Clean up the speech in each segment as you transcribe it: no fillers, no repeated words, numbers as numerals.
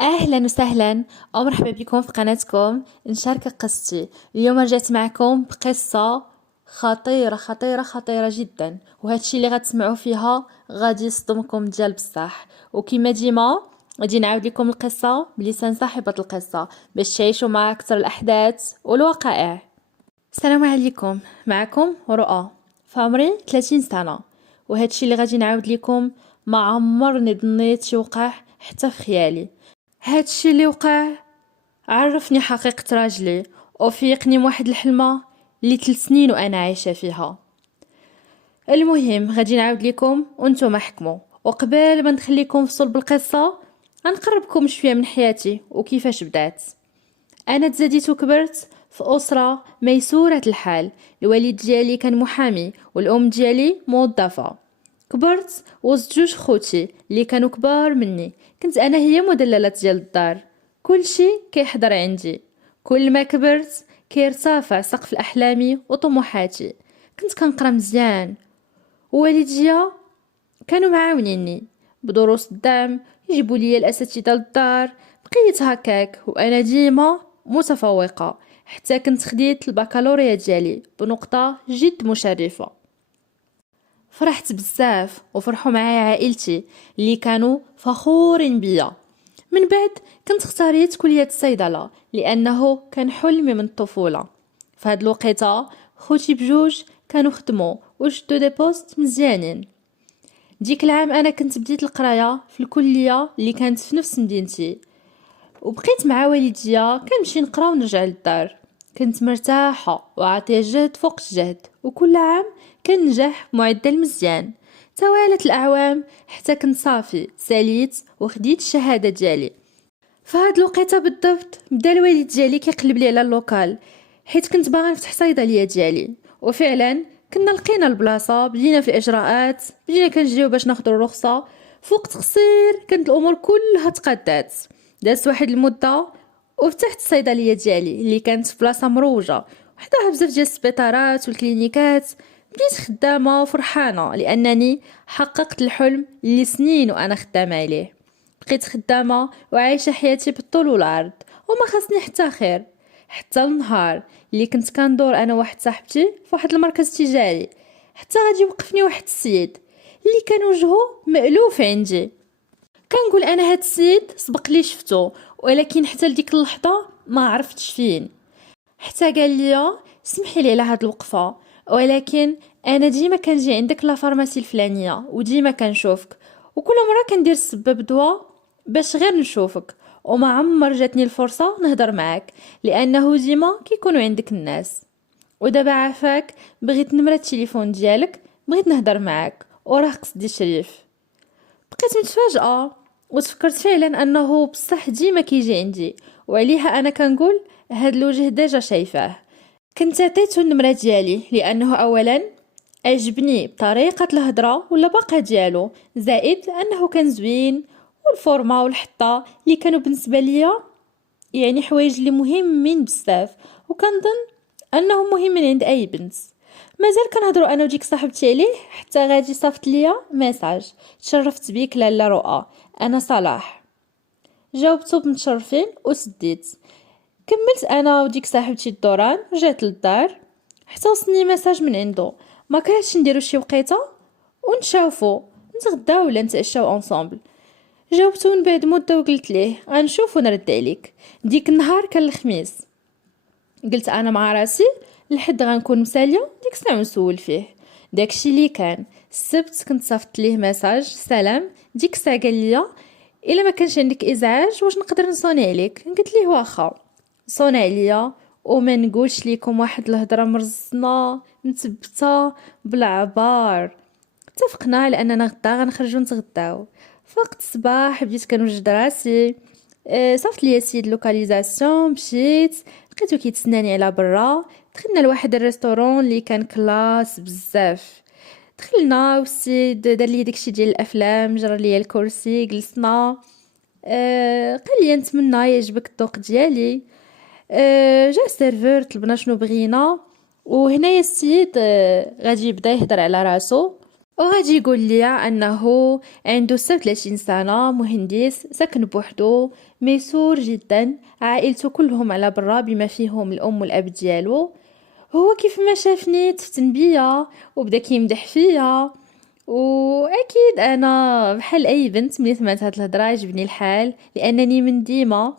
اهلا وسهلا ومرحبا بكم في قناتكم نشارك قصتي. اليوم رجعت معكم بقصة خطيرة خطيرة خطيرة جدا، وهادشي اللي غتسمعوا فيها غادي يصدمكم ديال بصح. وكما ديما غادي نعاود لكم القصة بلسان صاحبة القصة باش تعيشوا مع اكثر الاحداث والوقائع. السلام عليكم، معكم رؤى، فعمري 30 سنة، وهادشي اللي غادي نعاود لكم ما عمرني ظنيت يوقع حتى في خيالي. هادشي اللي وقع عرفني حقيقة راجلي وفيقني واحد الحلمة اللي 3 سنين وانا عايشة فيها. المهم غادي نعاود لكم وانتم احكموا، وقبل ما نخليكم في صلب القصة غنقربكم شوية من حياتي وكيفاش بدات. انا تزاديت وكبرت في أسرة ميسورة الحال. الوالد ديالي كان محامي والأم ديالي موظفة. كبرت وسط جوج خوتي اللي كانوا كبار مني. كنت انا هي مدللة ديال الدار، كل شي كيحضر عندي. كل ما كبرت كيرتفع سقف احلامي وطموحاتي. كنت كنقرا مزيان، ووالديا كانوا معاونيني بدروس الدعم، يجيبوا لي الاساتذه للدار. بقيت هكاك وانا ديما متفوقه، حتى كنت خديت البكالوريا ديالي بنقطه جد مشرفه. فرحت بزاف وفرحوا معايا عائلتي اللي كانوا فخورين بيا. من بعد كنت اختاريت كلية الصيدلة لأنه كان حلمي من الطفولة. في هاد الوقيته خوتي بجوج كانوا خدموا وجدوا دي بوست مزيانين. ديك العام انا كنت بديت القرايه في الكليه اللي كانت في نفس مدينتي، وبقيت مع والديا كنمشي نقرا ونرجع للدار. كنت مرتاحه وعاطيه جهد فوق الجهد، وكل عام كننجح بمعدل مزيان. توالت الاعوام حتى كنت صافي ساليت وخديت الشهاده ديالي. فهاد الوقيته بالضبط بدا الوالد ديالي كيقلب لي على اللوكال، حيت كنت باغا نفتح صيدليه ديالي. وفعلا كنا لقينا البلاصه، بدينا في الاجراءات، بدينا كنجريو باش ناخذ الرخصه. في وقت قصير كانت الامور كلها تقادات. دازت واحد المده وفتحت الصيدليه ديالي اللي كانت في بلاصه مروجه وحداها بزاف ديال السبيطارات والكلينيكات. بديت خدامه وفرحانه لانني حققت الحلم اللي سنين وانا خدامه عليه. بقيت خدامه وعايشه حياتي بالطول والعرض وما خاصني حتى خير، حتى النهار اللي كنت كندور انا واحد صاحبتي فواحد المركز تجاري، حتى غادي يوقفني واحد السيد اللي كان وجهه مألوف عندي. كنقول انا هاد السيد سبق لي شفتو، ولكن حتى لديك اللحظه ما عرفتش فين. حتى قال لي سمحي لي على هاد الوقفه، ولكن انا ديما كنجي عندك لا فارماسي الفلانيه وديما كنشوفك، وكل مره كندير السبب دواء باش غير نشوفك، وما عمر جاتني الفرصه نهضر معاك لانه ديما كيكونوا عندك الناس. ودابا عافاك بغيت نمرة التليفون ديالك، بغيت نهضر معاك وراه قصدي شريف. بقيت متفاجئه وتفكرت فعلا انه بصح ديما كيجي عندي، وعليها انا كنقول هاد الوجه ديجا شايفاه. كنت عطيته النمرة ديالي لانه اولا عجبني بطريقة الهضرة واللباقة ديالو، زائد انه كان زوين، والفورمة والحطة اللي كانوا بالنسبة ليا يعني حوايج اللي مهمين بزاف، وكنظن انهم مهمين عند اي بنت. مازال كنهضروا انا وديك صاحبتي عليه حتى غادي صيفط ليا ميساج: تشرفت بيك لاله رؤى، انا صلاح. جاوبته بمتشرفين وسديت. كملت انا وديك صاحبتي الدوران، رجعت للدار حتى وصلني ميساج من عنده: ما كرهتش نديرو شي وقيته ونتشافوا نتغداو ولا نتعشاو اونصامبل. جاوبته من بعد مده وقلت ليه غنشوف ونرد عليك. ديك النهار كان الخميس، قلت انا مع راسي لحد غنكون مساليه ديك الساعه ونسول فيه. داكشي اللي كان السبت كنت صيفط ليه ميساج: سلام. ديك الساعه قال لي الا ما كانش عندك ازعاج واش نقدر نصوني عليك. قلت ليه واخا. صوني عليا وما نقولش ليكم واحد الهضره مرزنه مثبته بالعبار. اتفقنا على اننا غدا غنخرجوا نتغداو. فوقت الصباح بديت كنوجد راسي، صافت لي السيد لوكاليزاسيون، مشيت لقيتو كيتسناني على برا. دخلنا لواحد الريستورون اللي كان كلاس بزاف. دخلنا والسيد دار لي داكشي ديال الافلام، جرى لي الكرسي جلسنا. قال لي نتمنى يعجبك الذوق ديالي. جا السيرفور طلبنا شنو بغينا، وهنايا السيد غادي يبدا يهضر على راسو. وغادي يقول لي انه عنده 36 سنة، مهندس، ساكن بوحدو، ميسور جدا، عائلته كلهم على برا بما فيهم الام والاب ديالو. هو كيف ما شافني تفتن بيا وبدا كيمدح فيا، واكيد انا بحال اي بنت ملي سمعت هاد الهضره عجبني الحال، لانني من ديما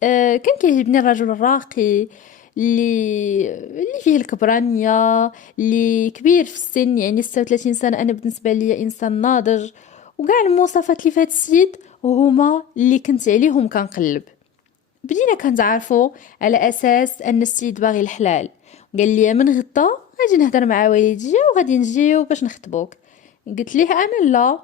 كان كيعجبني الرجل الراقي اللي فيه الكبرانيه، اللي كبير في السن، يعني 36 سنه انا بالنسبه لي انسان ناضج. وكاع المواصفات اللي فات السيد هما اللي كنت عليهم كنقلب. بدينا كنتعرفوا على اساس ان السيد باغي الحلال، قال لي من غدا غادي نهضر مع والديا وغادي نجيو باش نخطبوك. قلت ليه انا لا،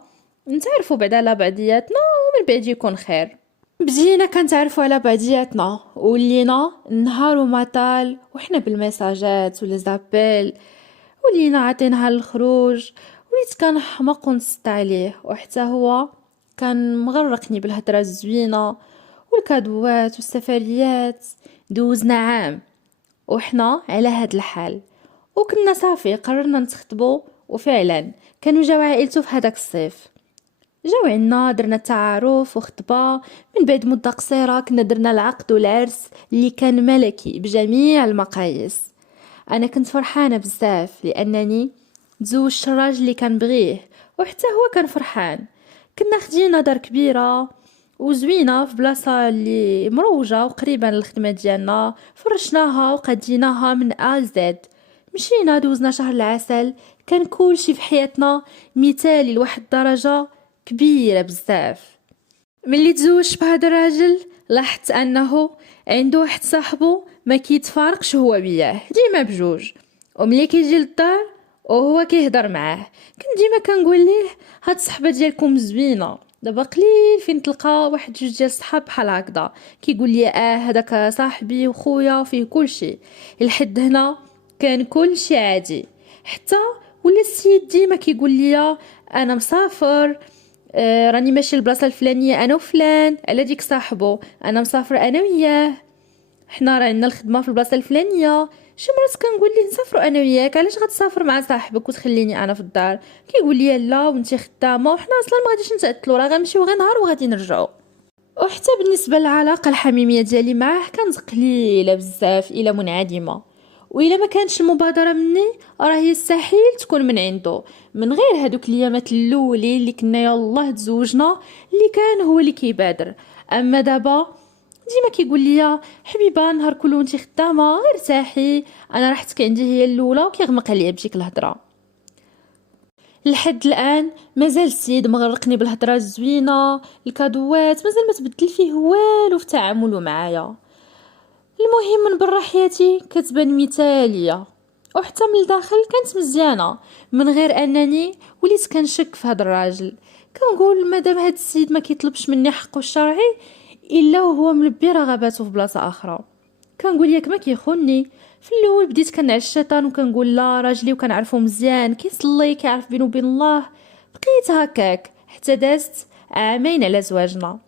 نتعرفوا بعدا على بعضياتنا ومن بعد يكون خير. بدينا كنتعرفوا على بعضياتنا، ولينا النهار وما طال وحنا بالميساجات ولا زابيل، ولينا عطيناها الخروج، وليت كنحماق ونصت عليه، وحتى هو كان مغرقني بالهضره الزوينه والكادوات والسفريات. دوزنا عام وحنا على هاد الحال، وكنا صافي قررنا نتخطبوا. وفعلا كانوا جاو عائلته في هداك الصيف، جاو عنا درنا التعارف وخطبة. من بعد مدة قصيرة كنا درنا العقد والعرس اللي كان ملكي بجميع المقاييس. انا كنت فرحانة بزاف لانني تزوجت الراجل اللي كان بغيه، وحتى هو كان فرحان. كنا خدينا دار كبيرة وزوينة في بلاصة اللي مروجة وقريبة للخدمة ديالنا، فرشناها وقديناها من A ل Z. مشينا دوزنا شهر العسل، كان كل شي في حياتنا مثالي لواحد الدرجة كبيرة بزاف. ملي تزوجت بهذا الراجل لاحظت انه عنده واحد صاحبه ما كيتفارقش هو وياه، ديما بجوج. وملي كيجي للدار وهو كيهضر معاه، كنت ديما كنقول ليه هاد الصحبه ديالكم زوينه، دابا قليل فين تلقى واحد جوج ديال الصحاب بحال هكذا. كيقول لي هذاك صاحبي وخويا فيه كل شيء. الحد هنا كان كل شيء عادي، حتى ولا السيد ديما كيقول لي انا مسافر، راني ماشي البلاصه الفلانيه انا وفلان على ديك صاحبه، انا مسافر انا وياه، حنا راه عندنا الخدمه في البلاصه الفلانيه. شي مرات كنقول ليه نسافروا انا وياك، علاش غتسافر مع صاحبك وتخليني انا في الدار؟ كيقول لي لا وانتي خدامه وحنا اصلا ما غاديش نتعطلوا، راه غنمشيو غير نهار وغادي نرجعوا. وحتى بالنسبه للعلاقه الحميميه ديالي معاه كانت قليله بزاف الى منعدمه، وإلا ما كانش المبادرة مني راه يستحيل تكون من عنده. من غير هادوك اليامات الاولين اللي كنا يالله تزوجنا اللي كان هو اللي كيبادر. اما دابا ديما كيقول لي حبيبه نهار كله وانتي خدامه غير ارتاحي، انا راحتك عندي هي الاولى، وكيغمق عليا بشكل الهضره. لحد الان مازال السيد مغرقني بالهضره الزوينه، الكادوات مازال ما تبدل فيه والو في تعامله معايا. المهم من برا حياتي كتبان مثاليه، وحتى من الداخل كانت مزيانه، من غير انني وليت كنشك في هذا الراجل. كنقول مادام هاد السيد ما كيطلبش مني حقه الشرعي الا وهو ملبي رغباته في بلاصه اخرى. كنقول ياك ما كيخوني. في الاول بديت كنعس الشيطان وكنقول لا راجلي، وكنعرفو مزيان كيصلي كيعرف بينه وبين الله. بقيت هكاك حتى دازت عامين على زواجنا.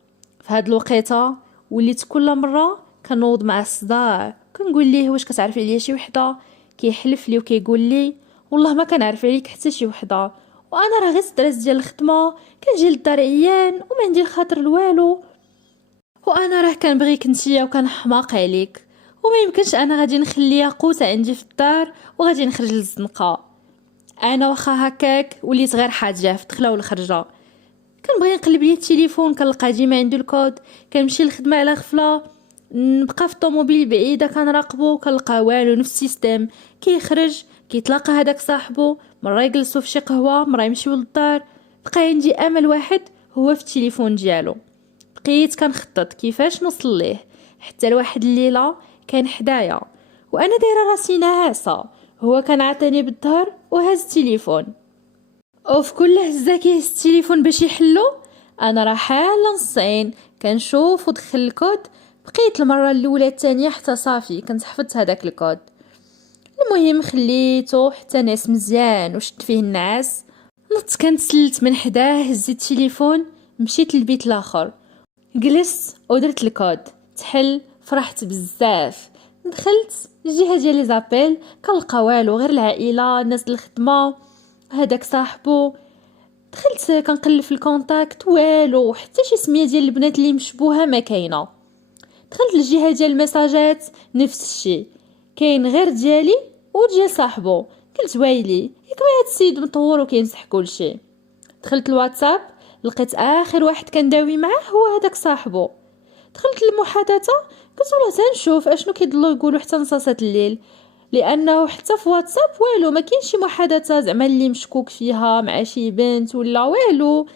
في هاد الوقيته وليت كل مره كنوض مع الصداع، كنقول ليه واش كتعرفي عليا شي وحده؟ كيحلف لي وكيقول لي والله ما كنعرف عليك حتى شي وحده، وانا راه غير ستريس ديال الخدمه، كنجي للدار عيان وما عندي الخاطر لوالو، وانا راه كنبغيك نتيا وكنحماق عليك، وما يمكنش انا غادي نخليها قوته عندي في الدار وغادي نخرج للزنقه. انا واخا هكاك وليت غير حاجه في الدخله والخرجه. كنبغي نقلب ليه التليفون كنلقى ديما عنده الكود، كنمشي للخدمه على غفله، نبقى في الطوموبيل بعيده كنراقبو كنلقى والو نفس السيستم. كيخرج كيتلاقى هداك صاحبو، مره يجلسوا في شي قهوه، مره يمشيو للدار. بقى عندي امل واحد هو في التليفون ديالو. بقيت كنخطط كيفاش نوصل ليه، حتى لواحد الليله كان حدايا وانا دايره راسي ناعسه، هو كان عطاني بالظهر وهز التليفون، وفي كل هزه كيهز التليفون باش يحلو انا راه حاله نصين كنشوف ودخل الكود. بقيت المره الاولى الثانيه حتى صافي كنت حفظت هذاك الكود. المهم خليته حتى ناس مزيان وشد فيه النعاس، نط كنتسلت من حداه، هزيت التليفون، مشيت للبيت الاخر، جلست ودرت الكود، تحل، فرحت بزاف. دخلت الجهه ديال لي زابيل كنلقى والو غير العائله، الناس الخدمه، هذاك صاحبو. دخلت كنقلب في الكونتاكت والو، حتى شي سميه ديال البنات اللي مشبوهه ما كاينه. دخلت للجهه ديال المساجات نفس الشيء، كاين غير ديالي وديال صاحبو. قلت ويلي ياك هاد السيد مطور وكينصح كلشي. دخلت الواتساب لقيت اخر واحد كنداوي معاه هو هذاك صاحبو. دخلت المحادثه قلت ولا تنشوف اشنو كيضلوا يقولوا حتى نصاصات الليل، لانه حتى في واتساب والو ما كاينش شي محادثه زعما اللي مشكوك فيها مع شي بنت ولا والو،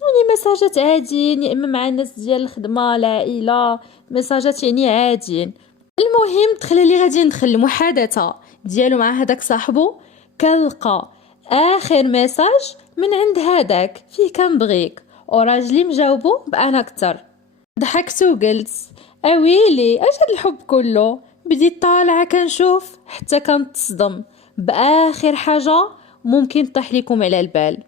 يعني مساجات عاديين يا اما مع الناس ديال الخدمه العائله، مساجات يعني عاديين. المهم دخل لي غادي ندخل المحادثه ديالو مع هذاك صاحبو، كنلقى اخر ميساج من عند هذاك فيه كنبغيك، وراجلي مجاوبو بانا اكثر. ضحكت وقلت اويلي اش هاد الحب كله. بديت طالعه كنشوف حتى كنتصدم باخر حاجه ممكن تطيح لكم على البال.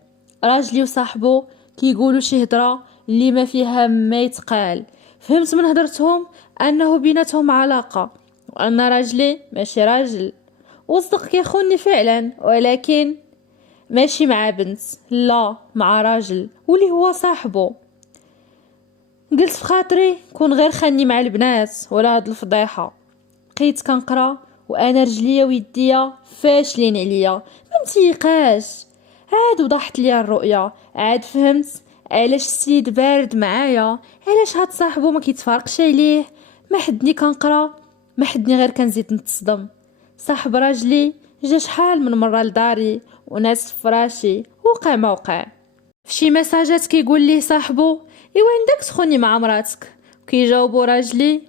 راجلي وصاحبو كيقولوا شي هضره اللي ما فيها ما يتقال. فهمت من هضرتهم انه بيناتهم علاقه، وان راجلي ماشي راجل، وصدق كيخوني فعلا، ولكن ماشي مع بنت، لا مع راجل واللي هو صاحبه. قلت في خاطري كون غير خاني مع البنات ولا هاد الفضيحه. بقيت كنقرا وانا رجليا ويديا فاشلين عليا، ما متيقاش. عاد وضحت ليا الرؤيه، عاد فهمت علاش السيد بارد معايا، علاش هاد صاحبو ما كيتفارقش عليه. ما حدني كنقرا، ما حدني غير كنزيد نتصدم. صاحب راجلي جا شحال من مره لداري وناس في فراشي، وقع ما وقع. في شي مساجات كيقول ليه صاحبو ايوا عندك تخوني مع مراتك، وكيجاوبو راجلي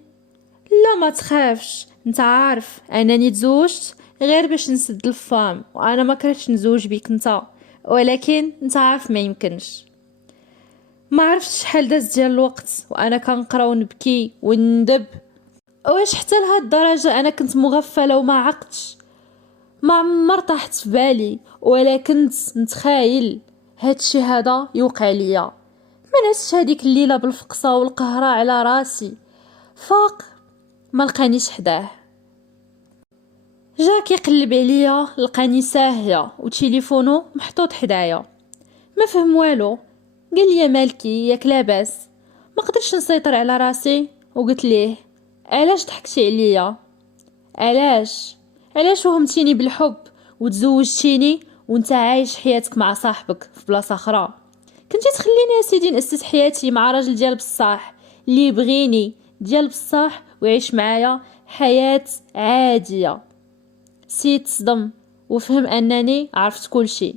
لا ما تخافش، انت عارف انني تزوجت غير باش نسد الفام، وانا ما كرهتش نزوج بيك انت، ولكن انت عارف ما يمكنش. ما عرفتش شحال داز ديال الوقت وانا كنقرا ونبكي وندب. واش حتى لهاد الدرجه انا كنت مغفله وما عقتش؟ ما عمر طاحت في بالي، ولا كنت نتخايل هادشي هذا يوقع ليا. ما نعستش هذيك الليله بالفقصه والقهره على راسي. فاق ما لقانيش حداه، جا كيقلب عليا لقاني ساهيه وتليفونو محطوط حدايا. ما فهم والو، قال لي مالكي ياك لاباس؟ ما قدرتش نسيطر على راسي وقلت ليه علاش ضحكتي عليا؟ علاش وهمتيني بالحب وتزوجتيني وانت عايش حياتك مع صاحبك في بلاصه اخرى؟ كنتي تخليني يا سيدي نأسس حياتي مع راجل ديال بصاح اللي يبغيني ديال بصاح ويعيش معايا حياه عاديه. سيت صدم وفهم انني عرفت كل شيء.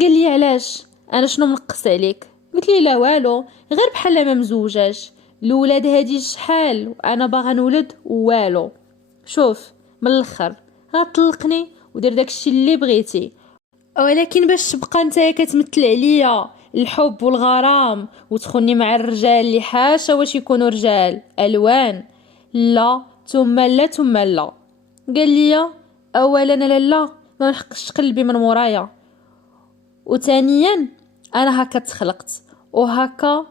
قال لي علاش انا شنو منقص عليك؟ قلت لي لا والو، غير بحال ما مزوجاش، الولاد هادي شحال وانا باغا نولد والو. شوف من الاخر غطلقني ودير داكشي اللي بغيتي، ولكن باش تبقى نتايا كتمثل عليا الحب والغرام وتخوني مع الرجال اللي حاشا واش يكونوا رجال الوان، لا ثم لا ثم لا. قال لي اولا لا ما نحقش قلبي من مورايا، وثانيا انا هكا تخلقت وهكا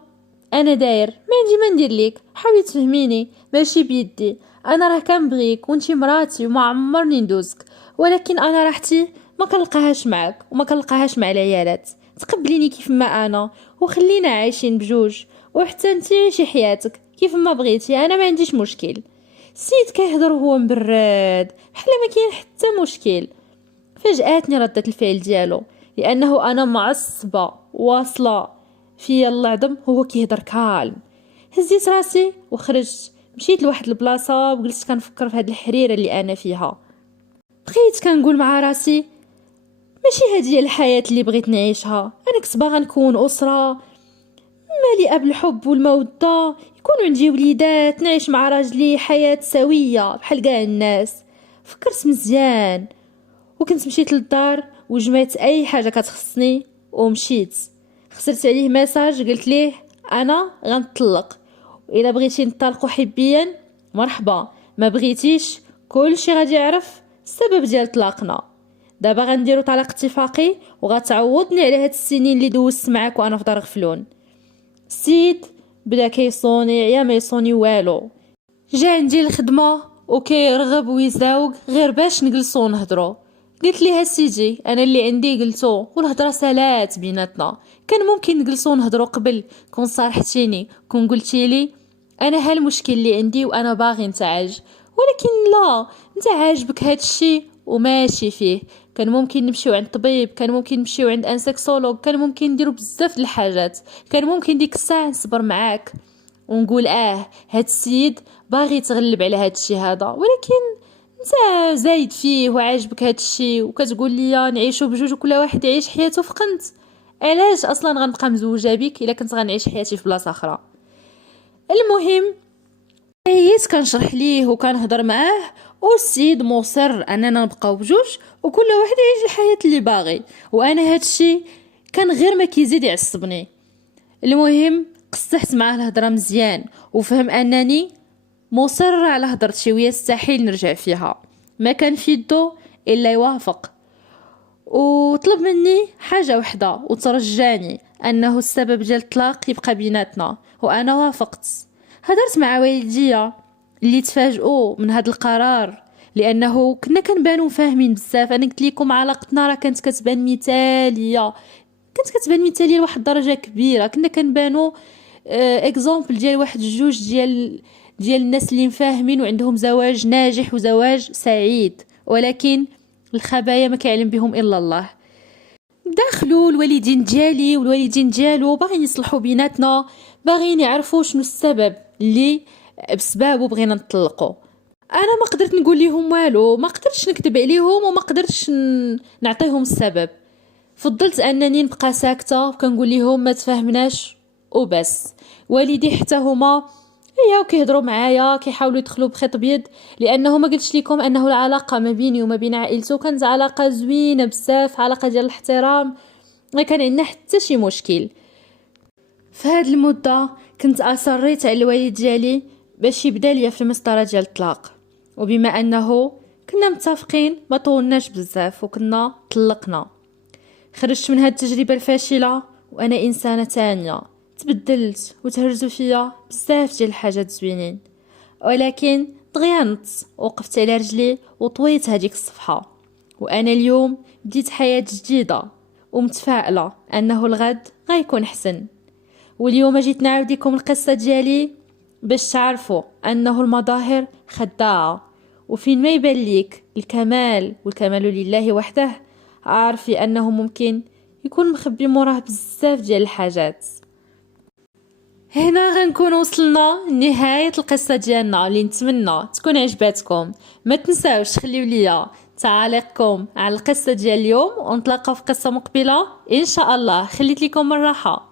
انا داير، ما عندي ما ندير ليك. حاولي تفهميني ماشي بيدي، انا راه كنبغيك وانتي مراتي وما عمرني ندوزك، ولكن انا راحتي ما كنلقاهاش معك وما كنلقاهاش مع العيالات. تقبليني كيف ما انا وخلينا عايشين بجوج، وحتى انتي عيشي حياتك كيف ما بغيتي، انا ما عنديش مشكل. السيد كيهضر وهو مبرد بحال ما كاين حتى مشكل. فاجاتني ردة الفعل ديالو، لانه انا معصبه واصله فيا العظم وهو كيهضر كالم. هزيت راسي وخرجت، مشيت لواحد البلاصه وجلست كنفكر في هاد الحريره اللي انا فيها. بقيت كنقول مع راسي ماشي هادي هي الحياه اللي بغيت نعيشها. انا كنت باغا نكون اسره مليئه بالحب والموده، يكون عندي وليدات، نعيش مع راجلي حياه سويه بحال كاع الناس. فكرت مزيان وكنت مشيت للدار وجمعت اي حاجه كتخصني ومشيت. خسرت عليه ميساج قلت ليه انا غنطلق، واذا بغيتي نطلقوا حبيا مرحبا، ما بغيتيش كلشي غادي يعرف السبب ديال طلاقنا. دابا غنديروا طلاق اتفاقي وغتعوضني على هاد السنين اللي دوزت معاك وانا في دار غفلون. السيد بدا كيصوني يا ما يصوني والو، جا عندي الخدمه وكيرغب ويزاوق غير باش نجلسوا ونهضروا. قلت ليها سيدي انا اللي عندي قلتو، والهضره سالات بيناتنا. كان ممكن نجلسو نهضروا قبل، كون صارحتيني، كون قلتي لي انا ها المشكل اللي عندي وانا باغي نتعالج. ولكن لا، انت عاجبك هاد الشيء وماشي فيه. كان ممكن نمشيو عند طبيب، كان ممكن نمشيو عند ان سكسولوج، كان ممكن نديرو بزاف د الحاجات. كان ممكن ديك الساعه نصبر معاك ونقول هاد السيد باغي يتغلب على هاد الشيء هذا، ولكن انت زايد فيه وعاجبك هاد الشيء وكتقول لي نعيشو بجوج وكل واحد يعيش حياته في قنت. علاش اصلا غنبقى مزوجه بك الا كنت غنعيش حياتي في بلاصه اخرى؟ المهم عييت كنشرح ليه وكنهضر معاه، والسيد مصر اننا نبقاو بجوج وكل واحد يعيش الحياه اللي باغي، وانا هاد الشيء كان غير ما كيزيد يعصبني. المهم قصحت معاه الهضره مزيان وفهم انني مصر على هضرتي ويستحيل نرجع فيها. ما كان في يدو الا يوافق، وطلب مني حاجه وحده وترجاني انه السبب ديال الطلاق يبقى بيناتنا، وانا وافقت. هدرت مع والديا اللي تفاجئوا من هذا القرار، لانه كنا كنبانو فاهمين بزاف. انا قلت لكم علاقتنا راه كانت كتبان مثاليه، كانت كتبان مثاليه لواحد الدرجه كبيره. كنا كنبانو اكزامبل ديال واحد الجوج ديال الناس اللي مفاهمين وعندهم زواج ناجح وزواج سعيد. ولكن الخبايا ما كيعلم بهم الا الله. داخلوا الوالدين ديالي والوالدين ديالو باغيين يصلحوا بيناتنا، باغيين يعرفوا شنو السبب اللي بسببه بغينا نطلقوا. انا ما قدرت نقول لهم والو، ما قدرتش نكذب عليهم وما قدرتش نعطيهم السبب. فضلت انني نبقى ساكته وكنقول لهم ما تفاهمناش وبس. والدي حتى هما كيهضروا معايا، كيحاولوا يدخلوا بخيط بيد، لانه ما قلتش لكم انه العلاقه ما بيني وما بين عائلته كانت علاقه زوينه بزاف، علاقه ديال الاحترام، ما كان عندنا حتى شي مشكل. في هذه المده كنت اصريت على الوالد ديالي باش يبدا ليا في المسطره ديال الطلاق، وبما انه كنا متفقين ما طولناش بزاف وكنا طلقنا. خرجت من هذه التجربه الفاشله وانا انسانه تانية، تبدلت وتهرزوا فيا بزاف ديال الحاجات زوينين، ولكن ضغينت، وقفت على رجلي وطويت هذيك الصفحه. وانا اليوم بديت حياه جديده ومتفائله انه الغد غيكون احسن. واليوم جيت نعاودكم القصه ديالي باش تعرفوا انه المظاهر خداعه، وفين ما يبان ليك الكمال والكمال لله وحده، عارفي انه ممكن يكون مخبي موراه بزاف ديال الحاجات. هنا غنكون وصلنا لنهاية القصة ديالنا اللي نتمنى تكون عجباتكم. ما تنساوش تخليو ليا تعاليقكم على القصة ديال اليوم، ونتلاقاو في قصة مقبلة ان شاء الله. خليت لكم الراحة.